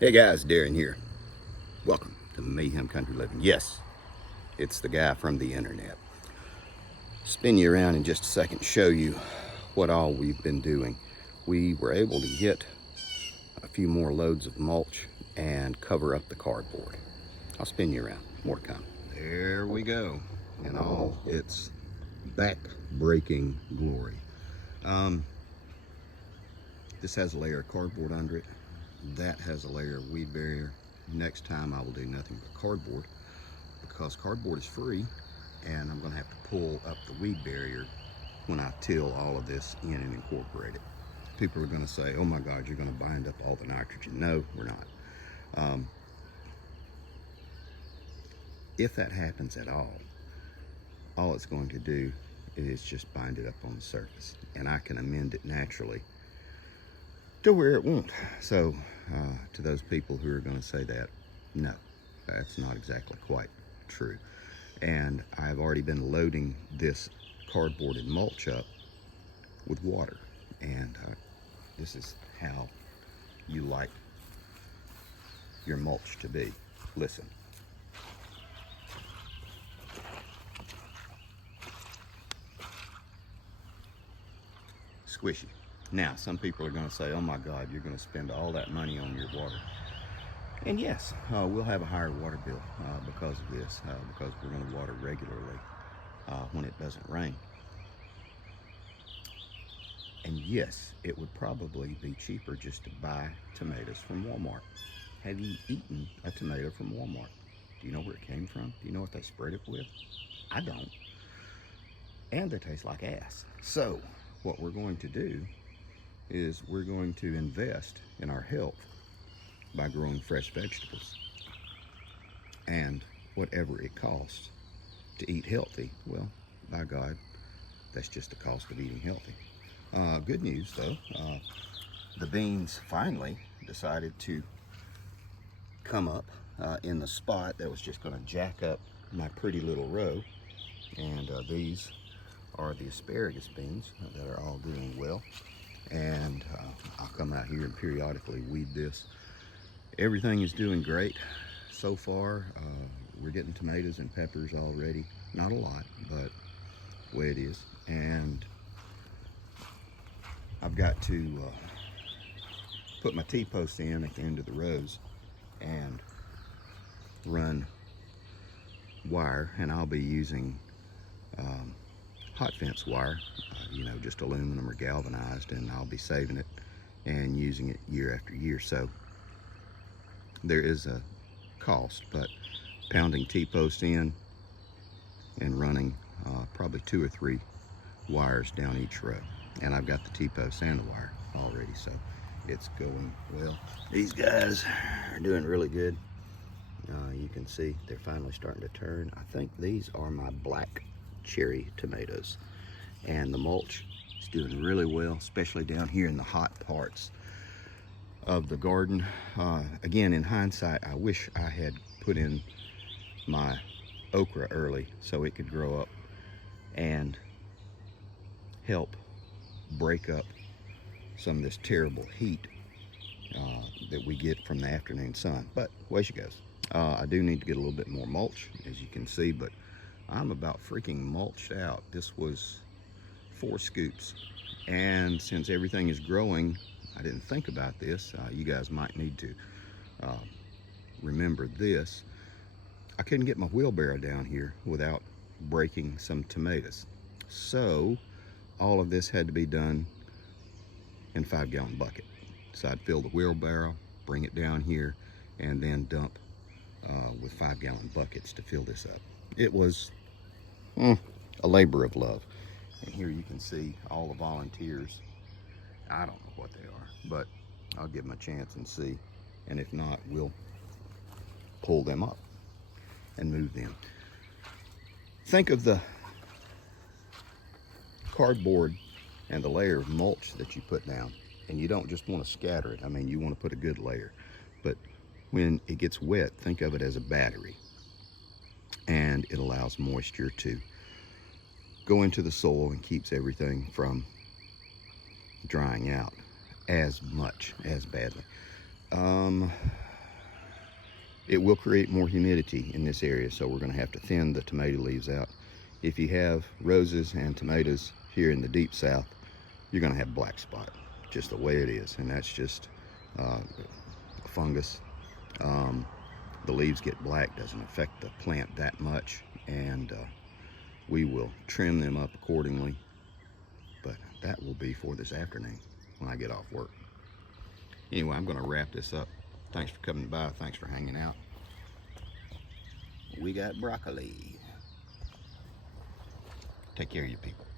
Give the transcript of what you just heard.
Hey guys, Darren here. Welcome to Mayhem Country Living. Yes, it's the guy from the internet. Spin you around in just a second, show you what all we've been doing. We were able to get a few more loads of mulch and cover up the cardboard. I'll spin you around, more to come. There we go, in all its back-breaking glory. This has a layer of cardboard under it. That has a layer of weed barrier. Next time I will do nothing but cardboard, because cardboard is free and I'm going to have to pull up the weed barrier when I till all of this in and incorporate it. People are going to say, oh my God, you're going to bind up all the nitrogen. No, we're not. If that happens at all it's going to do is just bind it up on the surface, and I can amend it naturally to where it won't. So to those people who are going to say that, no, that's not exactly quite true. And I've already been loading this cardboard and mulch up with water, and this is how you like your mulch to be. Listen. Squishy. Now, some people are going to say, oh my God, you're going to spend all that money on your water. And yes, we'll have a higher water bill because of this, because we're going to water regularly when it doesn't rain. And yes, it would probably be cheaper just to buy tomatoes from Walmart. Have you eaten a tomato from Walmart? Do you know where it came from? Do you know what they sprayed it with? I don't. And they taste like ass. So what we're going to do is we're going to invest in our health by growing fresh vegetables. And whatever it costs to eat healthy, well, by God, that's just the cost of eating healthy. Good news though, the beans finally decided to come up in the spot that was just going to jack up my pretty little row. And these are the asparagus beans that are all doing well. And I'll come out here and periodically weed this. Everything is doing great so far. We're getting tomatoes and peppers already. Not a lot, but the way it is. And I've got to put my T-post in at the end of the rows and run wire, and I'll be using hot fence wire, just aluminum or galvanized, and I'll be saving it and using it year after year. So there is a cost, but pounding T-post in and running probably 2 or 3 wires down each row, and I've got the T-post and the wire already, so it's going well. These guys are doing really good. You can see they're finally starting to turn. I think these are my black cherry tomatoes, and the mulch is doing really well, especially down here in the hot parts of the garden. Again, in hindsight, I wish I had put in my okra early so it could grow up and help break up some of this terrible heat that we get from the afternoon sun. But away she goes. I do need to get a little bit more mulch, as you can see, but I'm about freaking mulched out. This was 4 scoops, and since everything is growing, I didn't think about this. You guys might need to remember this. I couldn't get my wheelbarrow down here without breaking some tomatoes, so all of this had to be done in a 5-gallon bucket. So I'd fill the wheelbarrow, bring it down here, and then dump with 5-gallon buckets to fill this up. It was a labor of love. And here you can see all the volunteers. I don't know what they are, but I'll give them a chance and see. And if not, we'll pull them up and move them. Think of the cardboard and the layer of mulch that you put down, and you don't just want to scatter it. I mean, you want to put a good layer, but when it gets wet, think of it as a battery, and it allows moisture to go into the soil and keeps everything from drying out as much as badly. it will create more humidity in this area, so we're going to have to thin the tomato leaves out. If you have roses and tomatoes here in the deep south, you're going to have black spot, just the way it is, and that's just fungus. The leaves get black, doesn't affect the plant that much, and we will trim them up accordingly, but that will be for this afternoon when I get off work. Anyway, I'm going to wrap this up. Thanks for coming by. Thanks for hanging out. We got broccoli. Take care of you people.